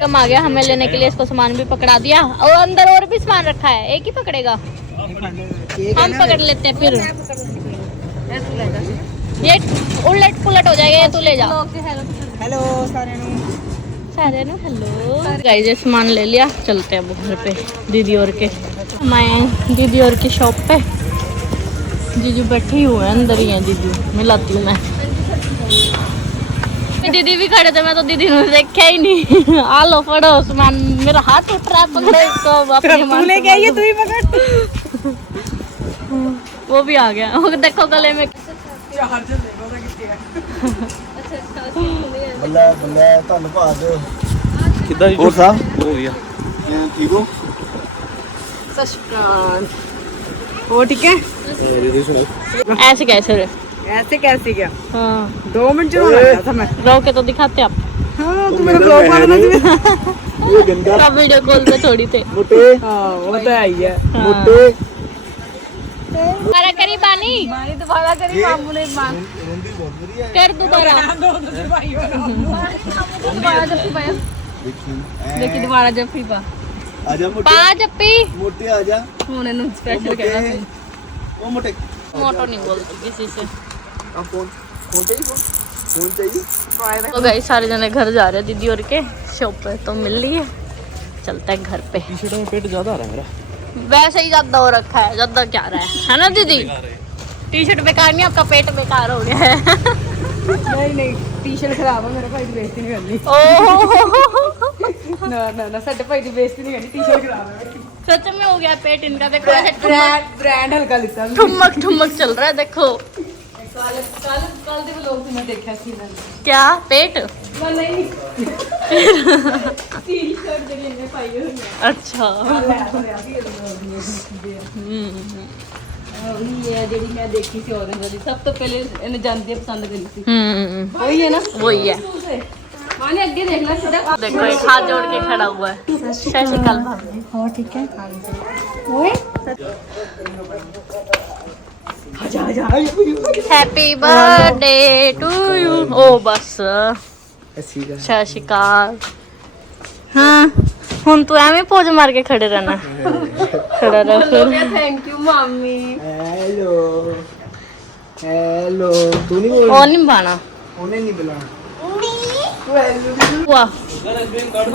कम आ गया हमें लेने के लिए, इसको सामान भी पकड़ा दिया और अंदर और भी सामान रखा है, एक ही पकड़ेगा। हम पकड़ लेते हैं फिर, ये उलट पुलट हो जाएगा, ये तू ले जा। हेलो सारे नु हेलो गाइस, ये सामान ले लिया, चलते हैं अब घर पे दीदी और के। मैं दीदी और की शॉप पे, जीजू बैठी हुए हैं अंदर ही है, दीदी मिलाती हूँ मैं। दीदी भी खड़े थे, मैं तो दीदी ने देखा ही नहीं। आ लो पढ़ो सामान, मेरा हाथ उठ रहा है, पकड़ो इसको अपने क्या ये तू ही पकड़। वो भी आ गया, वो देखो गले में। ਬੱਲੇ ਬੱਲੇ ਧੰਨਵਾਦ ਕਿੱਦਾਂ ਜੀ ਹੋਰ ਸਾਹਿਬ ਹੋ ਗਿਆ ਠੀਕ ਹੋ सशकान वो ठीक है। दीदी सुनो ऐसे कैसे रे? ऐसे कैसे क्या? हाँ 2 मिनट जो लगा था मैं। रो के तो दिखाते आप। हाँ तू मेरा ब्लॉग वाला ना ਇਹ ਗੰਗਾ सब वीडियो कॉल पे छोड़ी थे। ਮੋਟੇ हाँ वो तो है ही है। ਮੋਟੇ दोबारा करी बानी, मानी दोबारा करी मामू ने मांग ਰੋਂਦੀ ਬਹੁਤ ਵਧੀਆ ਹੈ कर दोबारा। दोबारा जब भी पाया देखी दोबारा जब भी पा ਆ ਜਾ ਮੋਟੇ पा जप्पी ਮੋਟੇ ਆ ਜਾ होने नु स्पेशल कहना ਸੀ। ਉਹ ਮੋਟੇ मोटो नहीं बोलती किसी से। ਆ ਫੋਨ ਫੋਨ चाहिए फोन चाहिए तो गाइस सारे जने घर जा रहे हैं दीदी और के शॉप पे, तो मिल रही है, चलते हैं घर पे। टी-शर्ट में पेट ज्यादा आ रहा है मेरा। वैसे ही ज्यादा हो रखा है, ज्यादा क्या रहा है ना दीदी? टी शर्ट बेकार नहीं, आपका पेट बेकार हो गया है। नहीं नहीं टी-शर्ट खराब है, मेरे भाई की बेइज्जती नहीं करनी। ओह ना ना ना साडे भाई की बेइज्जती नहीं करनी, टी-शर्ट खराब है। सच में हो गया पेट इनका, देखो ऐसे ब्रांड हल्का लिखा ठुमक ठुमक चल रहा है, देखो कल दे व्लॉग में देखा सी मैं। क्या पेट। नहीं टी-शर्ट जड़ी इनने पाई हुई है। अच्छा ये जेडी मैं देखी थी ऑरेंज वाली, सब तो पहले इन्हें जानती है पसंद करी थी। वही है ना, वही है। माने आगे देखना सीधा। देखो एक हाथ जोड़ के खड़ा हुआ है। सत श्री अकाल भाभी। हाँ ठीक है। ओए आजा आजा हैप्पी बर्थडे टू यू। ओ बस ऐसी का सत श्री अकाल। हाँ ਹੁਣ ਤੂੰ ਐਵੇਂ ਪੋਜ ਮਾਰ ਕੇ ਖੜੇ ਰਹਿਣਾ, ਖੜਾ ਰਹਿ ਫਿਰ। Thank you mummy. Hello hello तू नहीं बोल ਉਹ ਨਹੀਂ ਪਾਣਾ उन्हें नहीं बुलाना हुआ।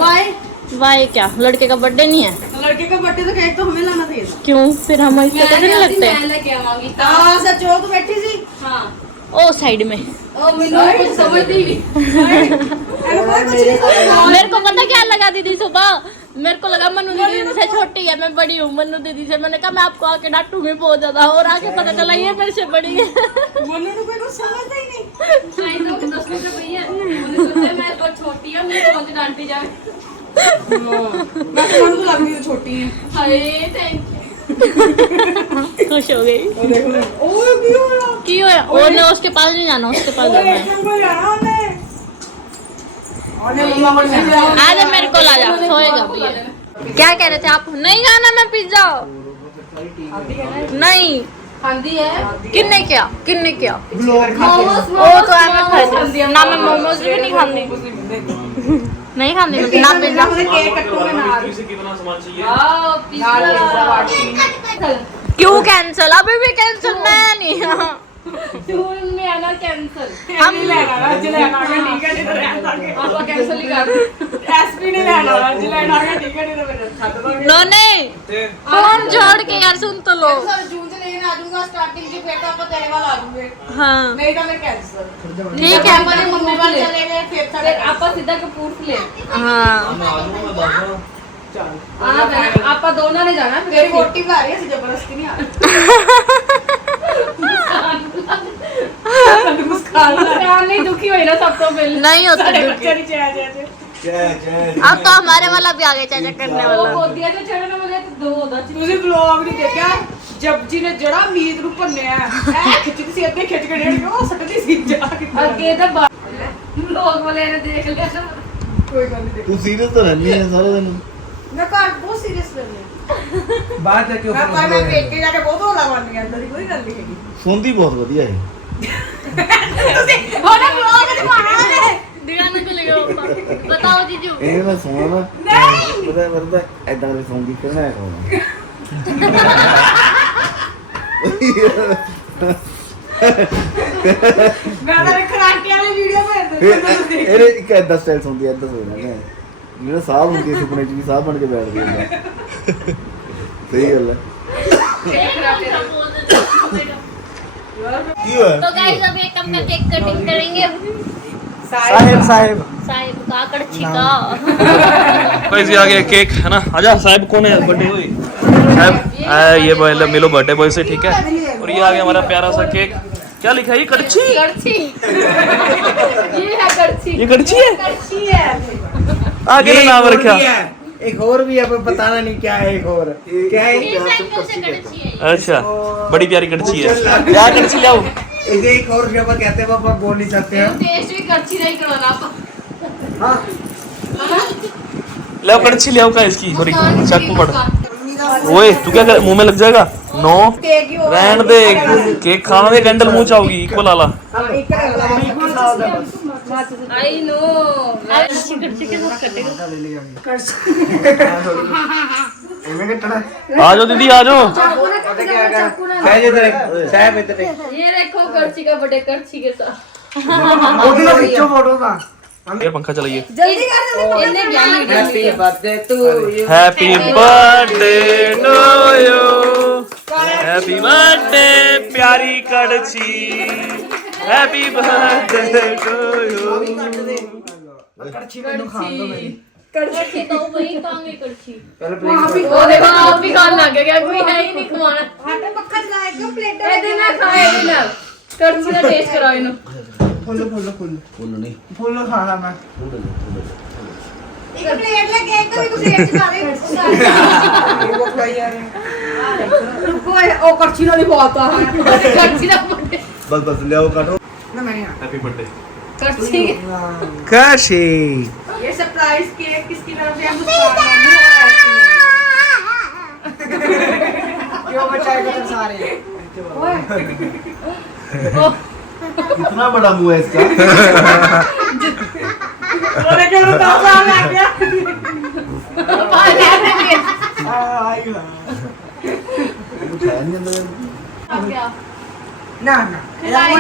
बाय। वाह क्या लड़के का बर्थडे नहीं है? लड़के का बर्थडे तो केक तो हमें लाना चाहिए था। क्यों फिर हम इससे कैसे नहीं लगते? मैं लेके आवांगी। हां सच हो, तू बैठी सी। हां ओ साइड में। ओ मैंने कुछ समझती नहीं। मेरे को पता क्या लगा दीदी सुबह, मेरे को लगा मनु दीदी से छोटी है, मैं बड़ी हूँ मनु दीदी से। मैंने कहा मैं आपको आके डांटूंगी बहुत ज्यादा, और आके पता चला ये मेरे से बड़ी है। मनु को कोई कुछ समझता ही नहीं। आई तो 10 मिनट भैया मैंने सोचा मैं तो छोटी है, मुझे कौन सी डांटी जाए। मैं तो मनु को लगती है छोटी है। Hi thank you. खुश हो गई। ओ देखो ओ क्यों हो रहा? वो ने उसके पास नहीं जाना, उसके पास जाना है। को जाना हमने। और मम्मा को नहीं जाना। आज मेरे को ला जा, सोएगा भी है। क्या कह रहे थे आप? नहीं खाना मैं पिज्जा नहीं खांदी है। किन्ने क्या मोमोस वो तो मैं खाती हूं ना, मैं मोमोस भी नहीं खाती, नहीं खाती ना पिज्जा। केक कटूंगा ना। कितना सामान चाहिए? Wow pizza. क्यों कैंसिल? अभी भी कैंसिल मैं नहीं। जून में आना कैंसिल। हम लेना आज लेना है, ठीक है नहीं तो रहता के आपको कैंसिल ही कर एसपी ने लेना आज लेना है, ठीक है नहीं तो मेरे छात्र दोगे। नो नहीं फोन छोड़ के यार सुन तो लो। सर जून से लेने आ जाऊंगा, स्टार्टिंग के पेट आपको तेरे वाला आ जाऊंगे। हाँ नहीं तो मैं कैंसिल। ठीक है हमारे मम्मी वाले चले गए, फिर आपा सीधा कपूरथले। हाँ चल हां आपा दोनों ने जाना, तेरी रोटी खा रही है जबरदस्ती नहीं आ रही। मुस्कान नहीं दुखी हुई ना सब तो मिल नहीं होता दुखी। बच्चे नहीं चाहे चाहे अब तो हमारे वाला भी आगे चाचा करने वाला। ਗੋਦੀਆਂ ਤੇ ਚੜਨ ਵਾਲੇ ਤੇ ਦੋ ਉਹਦਾ ਤੁਸੀਂ ਵਲੌਗ ਨਹੀਂ ਦੇਖਿਆ? ਜਬ ਜੀ ਨੇ ਜੜਾ ਮੀਤ ਨੂੰ ਭੰਨਿਆ ਐ ਖਿੱਚਦੀ ਸੀ, ਅੱਧੇ ਖਿੱਚ ਕੇ ਡੇੜ ਉਹ ਸੱਟਦੀ ਸੀ ਜਾ ਕੇ ਅੱਗੇ ਤਾਂ ਵਲੌਗ ਵਾਲੇ ਨੇ ਦੇਖ ਲਿਆ ਨਾ। ਕੋਈ ਗੱਲ ਨਹੀਂ। तू सीरियस तो रहनी है सारा दिन ਮੈਂ ਘਰ ਬਹੁਤ ਸੀਰੀਅਸ ਰਹਿੰਦੀ बाहर जाके ਮੈਂ ਪੇਕੇ ਜਾ ਕੇ ਬਹੁਤ ਹੋਲਾ ਬਣਨੀ ਅੰਦਰ ਦੀ ਕੋਈ ਗੱਲ ਨਹੀਂ ਹੈਗੀ। सुनती बहुत बढ़िया है ਤੁਸੀਂ ਉਹਨੇ ਵਲੌਗ ਚ ਪਾਣਾ ਨੇ दिखाने को लेगा पापा बताओ जीजू ਇਹ ਮੈਂ ਸੋਣਾ ਨਾ ਪਤਾ ਐਦਾਂ ਦੇ ਸੌਂਗੀ ਫਿਰ ਮੈਂ ਖਾਣਾ ਮੈਂ ਤਾਂ ਖਰਾਟਿਆਂ ਦੀ ਵੀਡੀਓ ਭੇਜ ਦਿੰਦੀ ਇਹਨੇ ਇੱਕ ਐਦਾਂ ਸਟਾਈਲ ਸੌਂਦੀ ਐਦਾਂ ਸੋਣਾ ਮੈਂ ਜਿਹੜਾ ਸਾਹ ਹੁੰਦੀ ਹੈ ਸੁਪਨੇ ਚ ਵੀ ਸਾਹ ਬਣ ਕੇ ਬੈਠਦੀ ਹੁੰਦਾ ਸਹੀ ਗੱਲ ਹੈ ਕੀ ਹੋਇਆ तो गाइस अब एक कप का केक कटिंग करेंगे ਸਾਹਿਬ साहिब का कड़छी का गाइस ये आ गया केक है ना आजा साहब कौन है बर्थडे हुई साहब ये मिलो बर्थडे बॉय से ठीक है और ये आ गया हमारा प्यारा सा केक क्या लिखा है ये कड़छी ਕੜਛੀ ਇਹ ਹੈ ਕੜਛੀ ये कड़छी है ਕੜਛੀ ਹੈ आगे ने नाम रखा एक और भी है पर बताना नहीं क्या है एक और क्या है ये साइकिल से कड़छी है अच्छा बड़ी प्यारी कड़छी है क्या कड़छी लाओ इसे एक और शब्द कहते हैं पर बोल नहीं सकते ਇਹ हैं ਟੇਸਟ ਵੀ ਕੜਛੀ ਨਾਲ ਹੀ ਕਰਾਉਣਾ ਆਪਾਂ लाओ कड़छी ले आओ का इसकी थोड़ी चाकू पड़ ओए तू क्या कर मुंह में लग जाएगा नो ਕੇਕ ਹੀ ਹੋਵੇ रहन दे केक खाना दे कैंडल मुंह चाहोगी इक्वल वाला ਆਈ ਨੋ कड़छी कड़छी के साथ कटेगा ਐਵੇਂ ਕੱਟਣਾ आ जाओ दीदी आ जाओ सहज इधर साहब इधर ये देखो कड़छी का बड़े कड़छी के साथ खींचो फोटो का ये पंखा चलाइए जल्दी कर इन्ने ज्ञान happy birthday to you happy birthday to you happy birthday प्यारी कड़छी हैप्पी बर्थडे टू यू कड़छी में खान दो मेरी कड़छी तो वही कहाँ गई कड़छी पहले वो देखो आप भी खाने लग गया कोई है ही नहीं खवाना आटा पक्का चलाएगा प्लेट ए दिन ना खाए दिन कड़छी का टेस्ट कराओ इनो फुल ਫੁੱਲ ਨਹੀਂ फुल खाना मैं एक प्लेट लगे एक भी कुछ रेट चला रहे वो खाई यार रुको ओ कड़छी ना भी बहुत है कड़छी ना ਬਸ ਲਿਆਓ ਕਾਟੋ ना मैंने हैप्पी बर्थडे कड़छी काशी ये सरप्राइज केक किसकी तरफ से है मुस्कान मामू क्यों बचाएगा तो सारे कितना बड़ा मुंह है इसका बोले के तो आ गया खाया नहीं अंदर क्या ना ना मेरा मुंह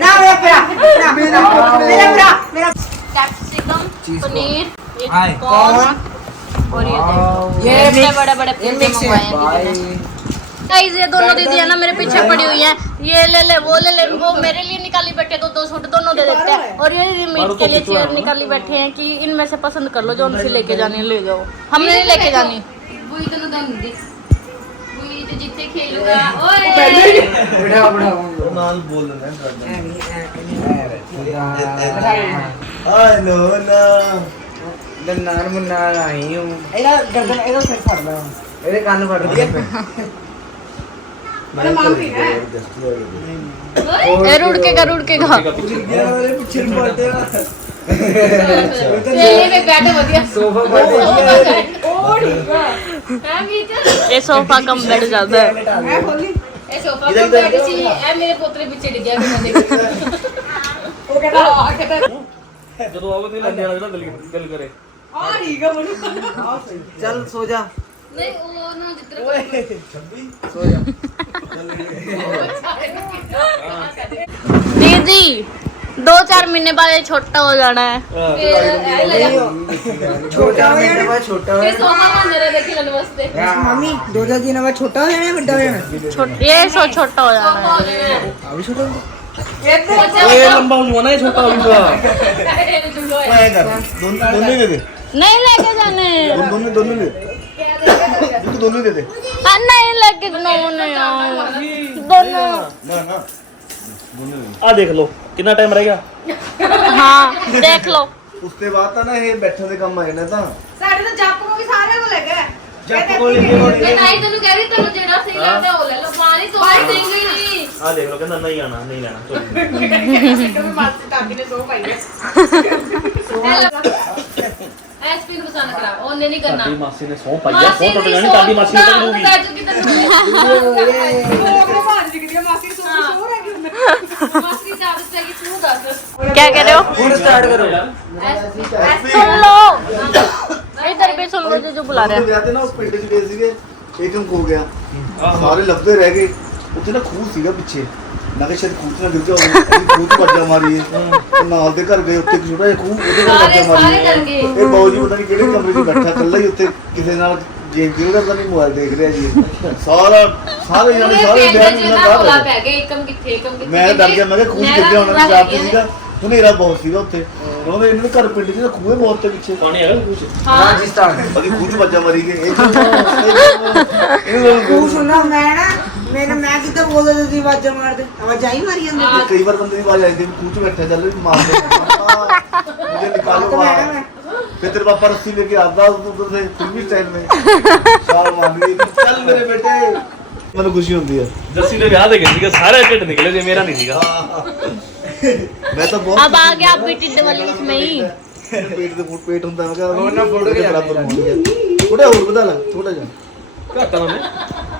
ना बेटा ना मेरा मेरा मेरा कैप्सिकम पनीर हाय कॉर्न और ये ये इतने बड़े बड़े पिज्जे मिक्स है मंगवाए हैं दीदी ने। गाइस ये दोनों दीदी है ना मेरे पीछे पड़ी हुई हैं ये ले ले वो मेरे लिए निकाली बैठे तो 2 सूट दोनों दे देते हैं और ये रिमीट के लिए चेयर निकाली बैठे हैं कि इनमें से पसंद कर लो जो उनसे लेके जानी है ले जाओ हमने नहीं लेके जानी वही तो दम दे वही तो जितने खेलूंगा ओए बेटा बेटा नाल बोल रहे हैं हेलो ना दन्नार मुन्नार आई हूं एदा गर्दन एदा सिर फड़ ला एदे कान फड़ दिए बड़ा मांग भी है ए रुड़ के खा पीछे पड़ते खेलने में बैठे बढ़िया सोफा पर और है मीटर ये सोफा कम बैठ जाता है है खोली ए सोफा पे बैठी थी ए मेरे पोतरे पीछे डिग गया मैंने देखा वो कहता ਜਦੋਂ ਆਓਗੇ ਤੇ ਲੱਗ ਜਾਣਾ ਜਿਹੜਾ ਦਿਲ ਕਰੇ आ ठीक है बोलो चल सो जा नहीं वो ना जितना सो जा दीदी 2-4 महीने बाद ये छोटा हो जाना है छोटा हो जाने बाद छोटा हो ये सोफा में जरा देखी लन वास्ते मम्मी 2 दिन बाद छोटा हो जाना बड़ा हो जाना ये छोटा हो जाना है अभी छोटा ये लंबा हो जाना ना ये छोटा होगा मैं कर दोनों ही दे दे नहीं लेके जाने दोनों दे तू दोनों दे दे हाँ, नहीं लेके दोनों दोनों ना ना आ देख लो कितना टाइम रह गया हाँ देख लो उसके बाद ਤਾਂ ਨਾ ਇਹ ਬੈਠਣ ਦੇ ਕੰਮ ਆਏ ਨੇ ਤਾਂ साढ़े तो जप को भी सारे को लगा जप को लेके ये नहीं तन्नू कह रही तन्नू जेड़ा सही लगदा वो ले लो पानी तो भाई देंगे ही नहीं आ देख लो कहना नहीं आना नहीं लेना चलो कभी मारते टाकी ने सो पाई है एसपी को पसंद करा ओने नहीं करना दादी मासी ने सौ पाई है सौ टूट जानी दादी मासी ने दूंगी मासी सो रह गई ਮਾਸੀ ਦੀ ਆਦਤ ਪੈ ਗਈ ਤੂੰ ਦੱਸ क्या कह रहे हो? ਹੁਣ ਸਟਾਰਟ ਕਰੋ सुन लो इधर भी सुन लो जो बुला रहे हैं। ਗਏ ਤੇ ਨਾ ਉਸ ਪਿੰਡ 'ਚ ਗਏ ਸੀਗੇ ਏਕਮ ਖੋ ਗਿਆ ਸਾਰੇ ਲੱਭਦੇ ਰਹਿ ਗਏ ਉੱਥੇ ਨਾ ਖੂਹ ਸੀਗਾ ਪਿੱਛੇ ਮੈਂ ਕਿਹਾ ਸ਼ਾਇਦ ਖੂਹ 'ਚ ਨਾ ਗਿਰ ਜਾਓ ਅਸੀਂ ਖੂਹ 'ਚ ਵੱਜਾ ਮਾਰੀਏ ਉਹ ਨਾਲ ਦੇ ਘਰ ਗਏ ਉੱਥੇ ਇੱਕ ਛੋਟਾ ਜਿਹਾ ਖੂਹ ਉਹਦੇ ਘਰ ਵੱਜਾ ਸਾਰੇ ਮਾਰੀਏ ਡਰ ਗਏ ਇਹ ਬਾਊ ਜੀ ਪਤਾ ਨਹੀਂ ਕਿਹੜੇ ਕਮਰੇ 'ਚ ਬੈਠਾ ਇਕੱਲਾ ਹੀ ਉੱਥੇ ਕਿਸੇ ਨਾਲ ਗੇਮ ਖੇਡਦਾ ਪਤਾ ਨਹੀਂ ਮੋਬਾਈਲ ਦੇਖ ਰਿਹਾ ਜੀ ਸਾਰੇ ਜਾਣੇ ਸਾਰੇ ਵਿਆਹ ਨੂੰ ਨਾ ਬੋਲਾ ਬਾਹਰ ਪੈ ਗਿਆ ਇੱਕਮ ਕਿੱਥੇ ਮੈਂ ਡਰ ਗਿਆ ਮੈਂ ਕਿਹਾ ਖੂਹ 'ਚ ਗਿਰ ਗਿਆ ਉਹਨਾਂ ਦੇ ਚਾਪ ਸੀਗਾ ਹਨੇਰਾ ਬਹੁਤ ਸੀਗਾ ਉੱਥੇ ਉਹਦੇ ਇਹਨਾਂ ਦੇ ਘਰ ਪਿੰਡ 'ਚ ਨਾ ਖੂਹ ਹੈ ਬਹੁਤ ਤੇ ਪਿੱਛੇ पानी है कुछ ਰਾਜਸਥਾਨ ਅਸੀਂ ਖੂਹ 'ਚ ਵੱਜਾ ਮਾਰੀ ਗਏ ਤੂੰ ਸੁਣਨਾ ਮੈਂ ਕਿੱਦਾਂ ਬੋਲਦਾ ਤੁਸੀਂ ਆਵਾਜ਼ਾਂ ਮਾਰਦੇ ਆਵਾਜ਼ਾਂ ਹੀ ਮਾਰੀ ਜਾਂਦੇ ਕਈ ਵਾਰ ਬੰਦੇ ਦੀ ਆਵਾਜ਼ ਆਈ ਤੇ ਖੂਹ 'ਚ ਬੈਠਾ ਚੱਲ ਮਾਰਦੇ मुझे निकालो बाहर फिर तेरे पापा रस्सी लेके आता उधर से फिल्मी स्टाइल में साल मान ली चल मेरे बेटे ਮੈਨੂੰ ਖੁਸ਼ੀ ਹੁੰਦੀ ਹੈ जस्सी ने ब्याह देखे सीगा सारे टिट निकले जे मेरा नहीं सीगा ਮੈਂ ਤਾਂ ਬਹੁਤ अब आ गया आप भी टिड्ड वाली इसमें ही। ਪੇਟ ਦੇ ਪੇਟ ਹੁੰਦਾ ਮੈਂ ਕਿਹਾ ਉਹਨਾਂ ਫੋਟੋ ਦੇ ਬਰਾਬਰ ਹੋਣੀ ਹੈ ਥੋੜਾ ਹੋਰ ਵਧਾ ਲੈ ਥੋੜਾ ਜਿਹਾ घाटा में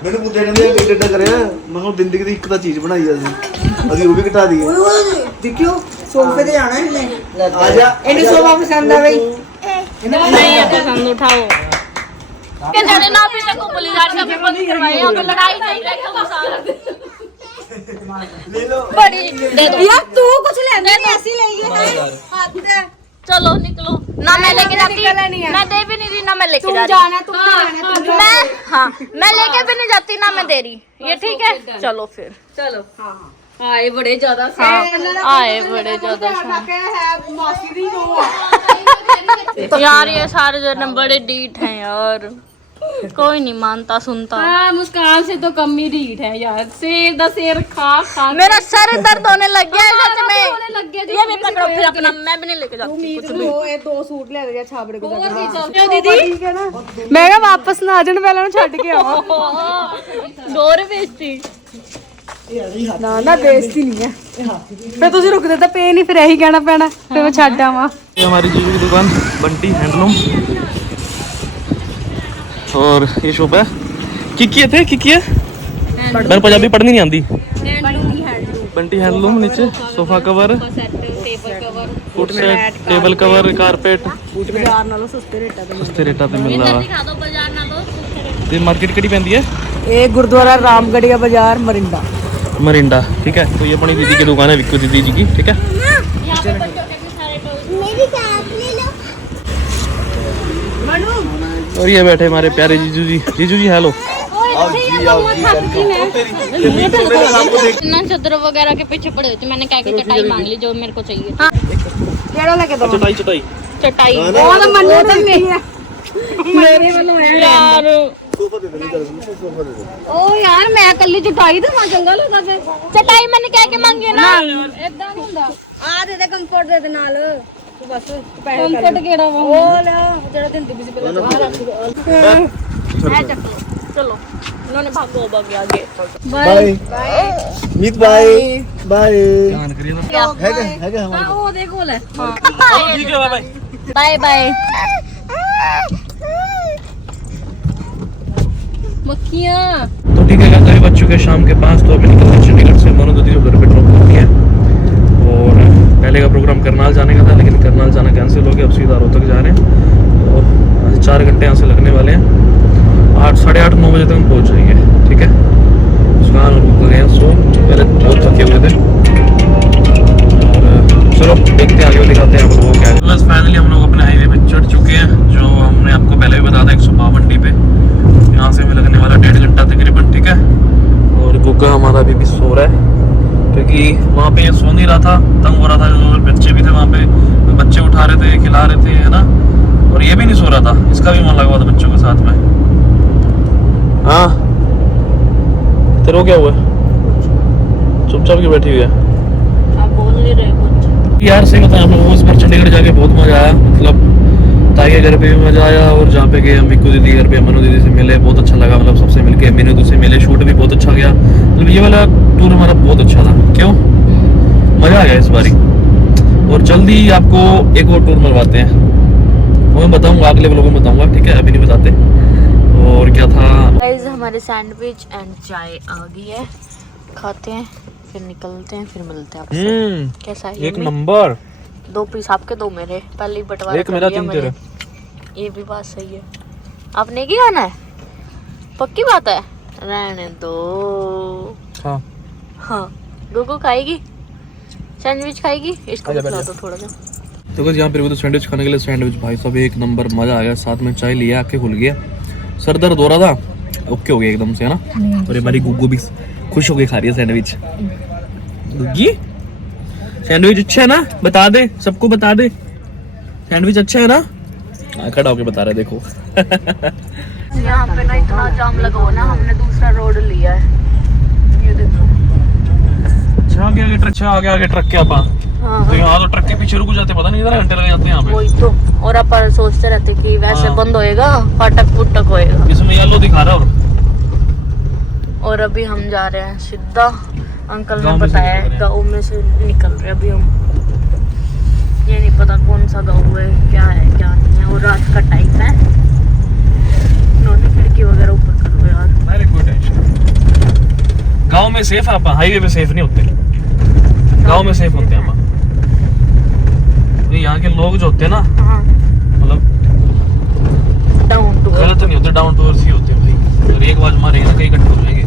ਮੈਨੂੰ ਪੁੱਛਦੇ ਕਹਿੰਦੇ ਇਹ ਡੇਟਾ ਕਰਿਆ ਮੈਂ ਕਿਹਾ ਜ਼ਿੰਦਗੀ ਦੀ ਇੱਕ ਤਾਂ ਚੀਜ਼ ਬਣਾਈ ਅਸੀਂ ਉਹ ਵੀ ਘਟਾ ਦਈਏ ਓਏ ਓਏ ਦੇਖਿਓ ਸੋਫੇ ਤੇ ਜਾਣਾ ਇਹਨੇ ਆ ਜਾ ਇਹਨੂੰ ਸੋਫਾ ਪਸੰਦ ਆ ਬਈ नहीं है पसंद उठाओ के जाने ना अभी तक पुलिस का भी बंद करवाए यहाँ पे लड़ाई नहीं रखा ਲੈ ਲਓ बड़ी दे दो यार तू कुछ लेना नहीं ऐसी लेंगे हाथ से चलो निकलो ना मैं लेके जाती मैं दे भी नहीं रही ना मैं लेके जा रही जाना तुम जाना तुम मैं हाँ मैं लेके भी नहीं जाती ना मैं दे रही ये ठीक है चलो फिर ਚਲੋ ਹਾਂ ਆਏ ਬੜੇ ਜ਼ਿਆਦਾ आए बड़े ज्यादा है मासी दी नो यार ये सारे जने बड़े डीठ हैं यार कोई नहीं मानता सुनता हाँ मुस्कान से तो कम ही रीठ है यार शेर दा शेर खा खा मेरा सर दर्द होने लग गया है सच में होने लग गया ये भी पकड़ो फिर अपना मैं भी नहीं लेके जाती कुछ भी ਇਹ ਦੋ ਸੂਟ ਲੈ ਗਿਆ ਛਾਬੜੇ ਕੋ दीदी ਠੀਕ ਹੈ ਨਾ ਮੈਂ ਕਿਹਾ ਵਾਪਸ ਨਾ ਆ ਜਾਣ ਪਹਿਲਾਂ ਨੂੰ ਛੱਡ ਕੇ ਆਵਾਂ डोर बेचती ਨਾ ਨਾ ਬੇਇੱਜ਼ਤੀ ਨਹੀਂ ਹੈ ਫਿਰ ਤੁਸੀਂ ਰੁਕਦੇ ਤਾਂ ਪੇ ਨਹੀਂ ਫਿਰ ਇਹੀ ਕਹਿਣਾ ਪੈਣਾ ਫਿਰ ਮੈਂ ਛੱਡ ਆਵਾਂ ये हमारी जीजू की दुकान बंटी हैंडलूम और ये शॉप है की थे की है मैंने पंजाबी पढ़नी नहीं आती बंटी हैंडलूम नीचे sofa cover foot set table cover carpet ਬਾਜ਼ਾਰ ਨਾਲੋਂ ਸਸਤੇ ਰੇਟਾਂ ਤੇ सस्ते रेटा पे मिल रहा दिखा दो बाजार ना दो है मार्केट किहड़ी पैंदी है ਇਹ ਗੁਰਦੁਆਰਾ ਰਾਮਗੜੀਆ ਬਾਜ਼ਾਰ ਮਰਿੰਡਾ मरिंडा ठीक है तो ये अपनी दीदी की दुकान है विक्कू दीदी जी की ठीक है यहाँ पे बच्चों के भी सारे टॉयज और ये बैठे हमारे प्यारे जीजू जी हेलो आओ जी वेलकम ना चादर वगैरह के पीछे पड़े थे मैंने क्या कि चटाई मांग ली जो मेरे को चाहिए ਕਿਹੜਾ ਲੈ ਕੇ ਦਵਾਂ चटाई चटाई चटाई ਉਹ ਤਾਂ ਮੰਨੇ ਤਾਂ ਮੇਰੇ ਵੱਲੋਂ ਹੈ यार सोफा दे दे सोफा दे दे ओ यार मैं कल्ली चटाई तो मैं चंगा लगा फिर चटाई मैंने क्या कि मांगी है ना ਇਦਾਂ ਨਹੀਂ ਹੁੰਦਾ ਆ ਦੇ ਦੇ ਕੰਫਰਟ ਦੇ ਨਾਲ ਬਸ ਕੰਫਰਟ ਕਿਹੜਾ ਵਾ ਉਹ ਲੈ ਜਿਹੜਾ ਦਿੰਦੀ ਵੀ ਸੀ ਪਹਿਲਾਂ है चलो चलो उन्होंने भागो भाग आगे बाय मीत बाय बाय क्या है हमारे ਉਹ ਦੇ ਕੋਲ ਹੈ ठीक है बाय बाय बाय ਮੱਖੀਆਂ तो ठीक है करीब बज चुके हैं शाम के 5 तो अभी निकलते हैं चंडीगढ़ से मनो दीदी उधर पे ड्रॉप करती है और पहले का प्रोग्राम करनाल जाने का था लेकिन करनाल जाना कैंसिल हो गया अब सीधा रोहतक जा रहे हैं और आज 4 घंटे यहाँ से लगने वाले हैं 8 साढ़े 8 9 बजे तक हम पहुँच जाएंगे ठीक है सुबह रुक गए हैं सो पहले बहुत थके हुए थे और चलो देखते हैं आगे दिखाते हैं आपको क्या है बस फाइनली हम लोग अपने हाईवे पे चढ़ चुके हैं जो हमने आपको पहले भी बताया था 152 डी पे यहाँ से हमें लगने वाला 1.5 घंटा तकरीबन ठीक है और गुग्गा हमारा अभी भी सो रहा है क्योंकि वहाँ पे ये सो नहीं रहा था तंग हो रहा था जो बच्चे भी थे वहाँ पे बच्चे उठा रहे थे खिला रहे थे है ना और ये भी नहीं सो रहा था इसका भी मन लगा हुआ था बच्चों के साथ में हाँ तेरे को क्या हुआ चुपचाप क्यों बैठी हुई है आप बोल नहीं रहे कुछ यार सही बताया हम लोगों को इस बार चंडीगढ़ जाके बहुत मजा आया मतलब ताई के घर पे भी मजा आया और जहाँ पे गए हम मिक्कू दीदी घर पे मनु दीदी से मिले बहुत अच्छा लगा मतलब सबसे मिलके मीनू से मिले शूट भी बहुत अच्छा गया मतलब ये वाला टूर हमारा बहुत अच्छा था क्यों मजा आ गया इस बारी और जल्दी आपको एक और टूर मरवाते हैं वो मैं बताऊंगा अगले व्लॉग में बताऊंगा ठीक है अभी नहीं बताते और क्या था गाइस हमारे सैंडविच एंड चाय आ गई है खाते हैं फिर निकलते हैं, फिर मिलते हैं आपसे। कैसा है? एक नंबर। 2 पीस आपके 2 मेरे, पहले ही बंटवारा एक कर मेरा लिया 3 मैंने। तेरे। ये भी बात सही है। आपने क्या खाना है? पक्की बात है? रहने दो। हाँ हाँ गोगो खाएगी, सैंडविच खाएगी, इसको आजा, खिला बैठ दो थोड़ा सा। तो बस यहाँ पे तो सैंडविच खाने के लिए सैंडविच भाई साहब एक नंबर, मजा आ गया। साथ में चाय लिया, आके खुल गया, सर दर्द हो रहा था, ओके हो गया एकदम से, है ना। और हमारी गुग्गू भी खुश होके खा रही है सैंडविच। गुग्गी सैंडविच अच्छा है ना? बता दे, सबको बता दे सैंडविच अच्छा है ना। खड़ा होके बता रहे, देखो। यहाँ पे ना इतना जाम लगा हुआ ना, हमने दूसरा रोड लिया है। ये देखो। अच्छा आगे आगे ट्रक के आपा। हाँ तो यहाँ तो ट्रक के पीछे रुक जाते, पता नहीं कितने घंटे लग जाते हैं यहाँ पे। वही तो। और अपन सोचते रहते कि वैसे हाँ। बंद होएगा, फाटक फुटक होएगा। इसमें येलो दिखा रहा है। और अभी हम जा रहे हैं सीधा, अंकल ने गाँव में से बताया निकल है रहे हैं। गाँव में से निकल रहे हैं अभी हम। ये नहीं पता कौन सा गाँव है, क्या नहीं है। और रात का टाइम है। नौनी खिड़की वगैरह ऊपर करो यार। मेरे कोई टेंशन। गांव में सेफ है, आप हाईवे पे सेफ नहीं होते। गांव में सेफ होते हैं आप। यहाँ के लोग जो होते हैं ना, हाँ मतलब डाउन टू गलत नहीं होते, डाउन टू अर्थ ही होते हैं भाई। अगर एक बार मारेंगे ना, कई इकट्ठे हो जाएंगे।